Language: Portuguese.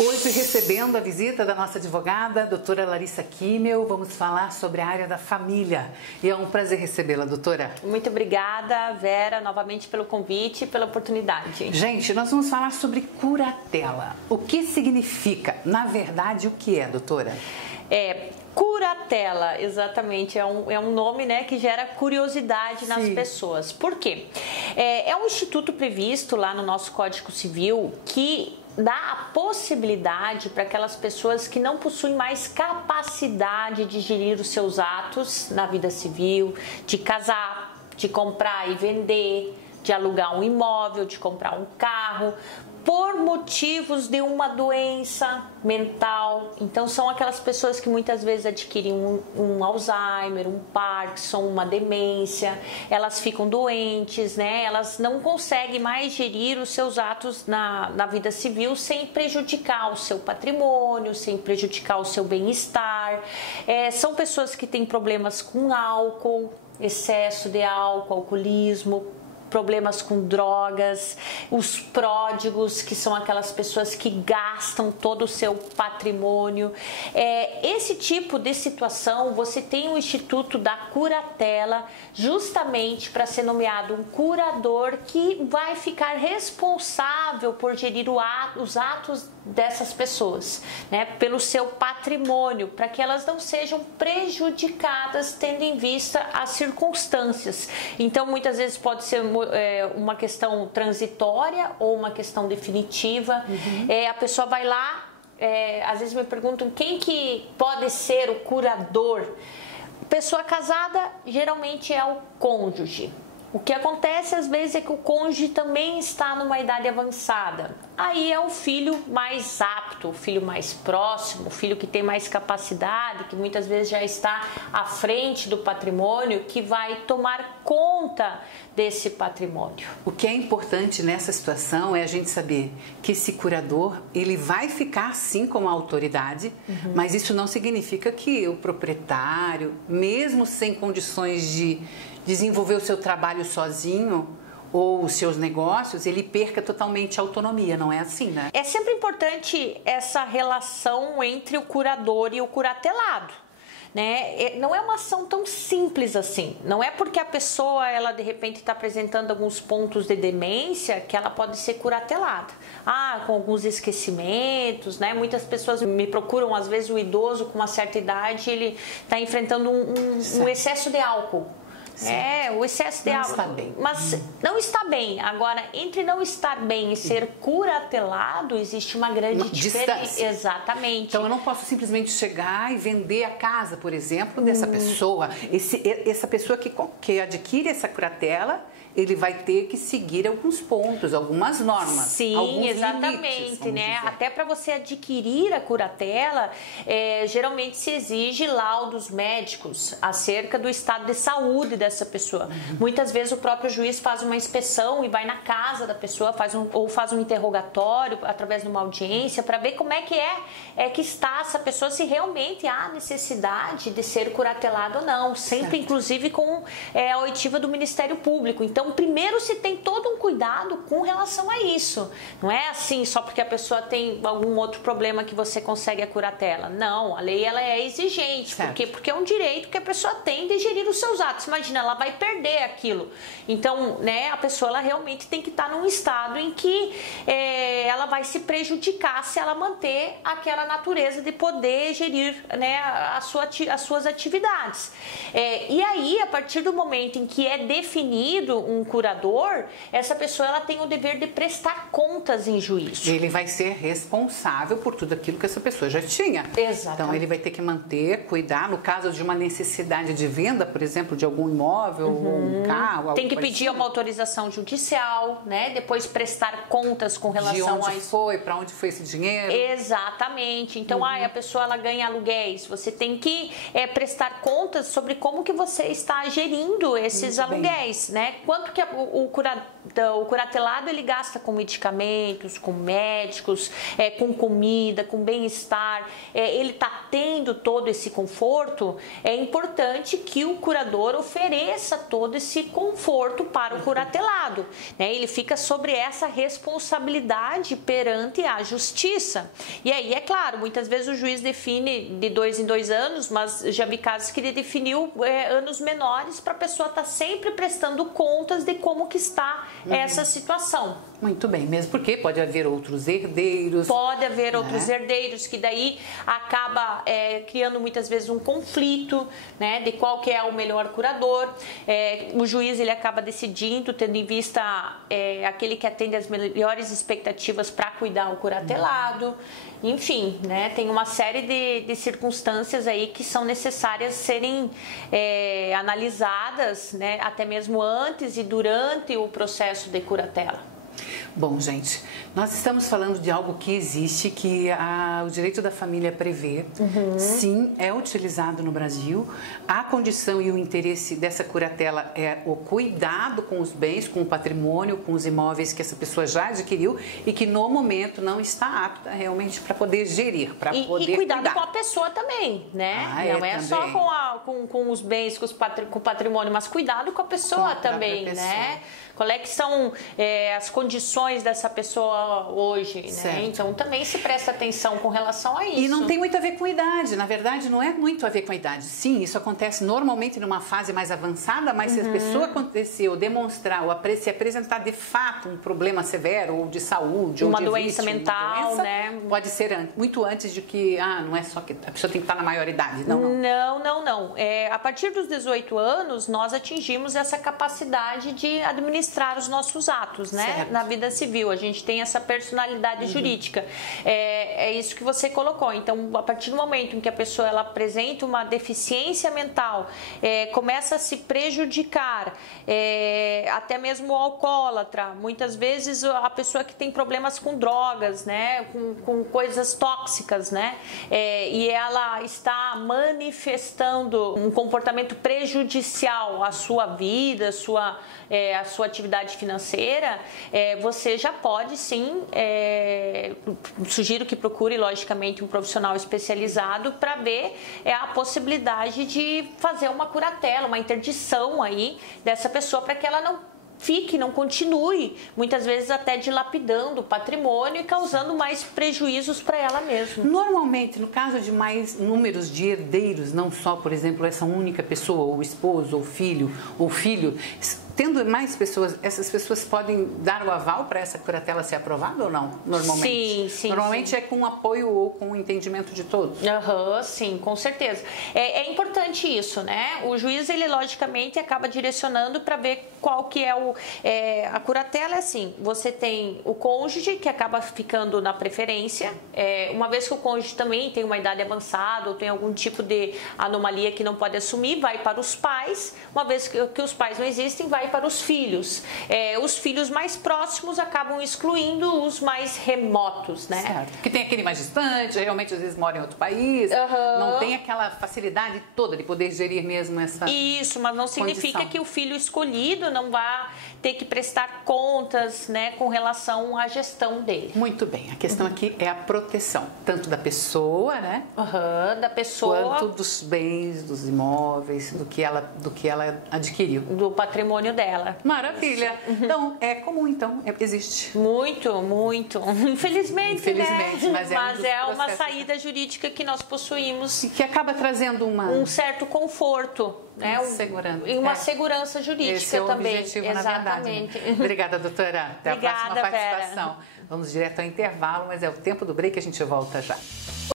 Hoje, recebendo a visita da nossa advogada, doutora Larissa Kimmel, vamos falar sobre a área da família. E é um prazer recebê-la, doutora. Muito obrigada, Vera, novamente pelo convite e pela oportunidade. Gente, nós vamos falar sobre curatela. O que significa? Na verdade, o que é, doutora? Curatela, exatamente, é um nome, né, que gera curiosidade nas pessoas. Por quê? É um instituto previsto lá no nosso Código Civil que dá a possibilidade para aquelas pessoas que não possuem mais capacidade de gerir os seus atos na vida civil, de casar, de comprar e vender, de alugar um imóvel, de comprar um carro, por motivos de uma doença mental. Então são aquelas pessoas que muitas vezes adquirem um Alzheimer, um Parkinson, uma demência, elas ficam doentes, né? Elas não conseguem mais gerir os seus atos na vida civil sem prejudicar o seu patrimônio, sem prejudicar o seu bem-estar. São pessoas que têm problemas com álcool, excesso de álcool, alcoolismo, problemas com drogas, os pródigos, que são aquelas pessoas que gastam todo o seu patrimônio. Esse tipo de situação, você tem o Instituto da Curatela justamente para ser nomeado um curador que vai ficar responsável por gerir os atos dessas pessoas, né, pelo seu patrimônio, para que elas não sejam prejudicadas tendo em vista as circunstâncias. Então, muitas vezes pode ser uma questão transitória ou uma questão definitiva. A pessoa vai lá, às vezes me perguntam quem que pode ser o curador. Pessoa casada geralmente é o cônjuge. O que acontece às vezes é que o cônjuge também está numa idade avançada. Aí é o filho mais apto, o filho mais próximo, o filho que tem mais capacidade, que muitas vezes já está à frente do patrimônio, que vai tomar conta desse patrimônio. O que é importante nessa situação é a gente saber que esse curador, ele vai ficar sim com a autoridade, mas isso não significa que o proprietário, mesmo sem condições de desenvolver o seu trabalho sozinho ou os seus negócios, ele perca totalmente a autonomia, não é assim, né? É sempre importante essa relação entre o curador e o curatelado, né? Não é uma ação tão simples assim. Não é porque a pessoa, ela de repente está apresentando alguns pontos de demência que ela pode ser curatelada. Com alguns esquecimentos, né? Muitas pessoas me procuram, às vezes o idoso com uma certa idade, ele está enfrentando um excesso de álcool. O excesso de álcool. Não está bem. Mas não está bem. Agora, entre não estar bem e ser curatelado, existe uma grande diferença. Exatamente. Então, eu não posso simplesmente chegar e vender a casa, por exemplo, dessa pessoa. Essa pessoa que adquire essa curatela, ele vai ter que seguir alguns pontos, algumas normas. Sim, exatamente, limites, né? dizer. Até para você adquirir a curatela, geralmente se exige laudos médicos acerca do estado de saúde dessa pessoa. Muitas vezes o próprio juiz faz uma inspeção e vai na casa da pessoa, faz um interrogatório através de uma audiência para ver como é que está essa pessoa, se realmente há necessidade de ser curatelado ou não. Sempre, inclusive, com a oitiva do Ministério Público. Então, primeiro se tem todo um cuidado com relação a isso. Não é assim só porque a pessoa tem algum outro problema que você consegue a curatela. Não, a lei ela é exigente. Por quê? Porque é um direito que a pessoa tem de gerir os seus atos. Imagina, ela vai perder aquilo. Então, né, a pessoa ela realmente tem que estar num estado em que ela vai se prejudicar se ela manter aquela natureza de poder gerir, né, as suas atividades. E aí, a partir do momento em que é definido um curador, essa pessoa ela tem o dever de prestar contas em juízo. Ele vai ser responsável por tudo aquilo que essa pessoa já tinha. Exatamente. Então ele vai ter que manter, cuidar, no caso de uma necessidade de venda, por exemplo, de algum imóvel ou um carro. Tem que pedir uma autorização judicial, né? Depois prestar contas com relação de onde foi, para onde foi esse dinheiro. Exatamente. Então, a pessoa ela ganha aluguéis. Você tem que prestar contas sobre como que você está gerindo esses aluguéis, né? Quanto que o curatelado ele gasta com medicamentos, com médicos, com comida, com bem-estar, ele está tendo todo esse conforto. É importante que o curador ofereça ofereça todo esse conforto para o curatelado, né? Ele fica sobre essa responsabilidade perante a justiça. E aí, é claro, muitas vezes o juiz define de 2 em 2 anos, mas já vi casos que ele definiu anos menores para a pessoa estar sempre prestando contas de como que está essa situação. Muito bem, mesmo porque pode haver outros herdeiros. Pode haver outros herdeiros, que daí acaba criando muitas vezes um conflito, né, de qual que é o melhor curador. O juiz ele acaba decidindo, tendo em vista aquele que atende às melhores expectativas para cuidar o curatelado. Enfim, né, tem uma série de circunstâncias aí que são necessárias serem analisadas, né, até mesmo antes e durante o processo de curatela. Bom, gente, nós estamos falando de algo que existe, que o direito da família prevê. Sim, é utilizado no Brasil. A condição e o interesse dessa curatela é o cuidado com os bens, com o patrimônio, com os imóveis que essa pessoa já adquiriu e que no momento não está apta realmente para poder gerir, para poder cuidado com a pessoa também, né? Não é também. Só com os bens, com o patrimônio, mas cuidado com a pessoa também, né? Qual é que são as condições dessa pessoa hoje, né? Então também se presta atenção com relação a isso. E não tem muito a ver com a idade, na verdade não é muito a ver com a idade. Sim, isso acontece normalmente numa fase mais avançada, mas se a pessoa acontecer ou demonstrar ou se apresentar de fato um problema severo ou de saúde uma ou de doença mental, né? Pode ser muito antes de que, não é só que a pessoa tem que estar na maior idade, não. Não. A partir dos 18 anos nós atingimos essa capacidade de administrar os nossos atos, né? Na vida civil, a gente tem essa personalidade jurídica. É isso que você colocou. Então, a partir do momento em que a pessoa ela apresenta uma deficiência mental, começa a se prejudicar, até mesmo o alcoólatra, muitas vezes a pessoa que tem problemas com drogas, né? Com coisas tóxicas, né? E ela está manifestando um comportamento prejudicial à sua vida, a sua atividade financeira, você já pode sim, sugiro que procure logicamente um profissional especializado para ver a possibilidade de fazer uma curatela, uma interdição aí dessa pessoa para que ela não continue, muitas vezes até dilapidando o patrimônio e causando mais prejuízos para ela mesma. Normalmente, no caso de mais números de herdeiros, não só, por exemplo, essa única pessoa, ou esposo, ou filho, tendo mais pessoas, essas pessoas podem dar o aval para essa curatela ser aprovada ou não? Normalmente. Sim. Normalmente é com apoio ou com o entendimento de todos. Sim, com certeza. É importante isso, né? O juiz, ele logicamente acaba direcionando para ver qual que é a curatela. É assim, você tem o cônjuge que acaba ficando na preferência, uma vez que o cônjuge também tem uma idade avançada ou tem algum tipo de anomalia que não pode assumir, vai para os pais. Uma vez que os pais não existem, vai para os filhos. Os filhos mais próximos acabam excluindo os mais remotos, né? Certo. Que tem aquele mais distante, realmente às vezes mora em outro país, não tem aquela facilidade toda de poder gerir mesmo essa Isso, mas não significa que o filho escolhido não vá ter que prestar contas, né, com relação à gestão dele. Muito bem. A questão aqui é a proteção, tanto da pessoa, né? Da pessoa. Quanto dos bens, dos imóveis, do que ela adquiriu. Do patrimônio dela. Maravilha. Então, é comum, existe. Muito. Infelizmente, né? Mas é uma saída jurídica que nós possuímos. E que acaba trazendo um certo conforto, né? Segurança. E uma segurança jurídica Esse é o também. objetivo, Exatamente. Na verdade. Obrigada, doutora. Até a próxima participação. Vera. Vamos direto ao intervalo, mas é o tempo do break, a gente volta já.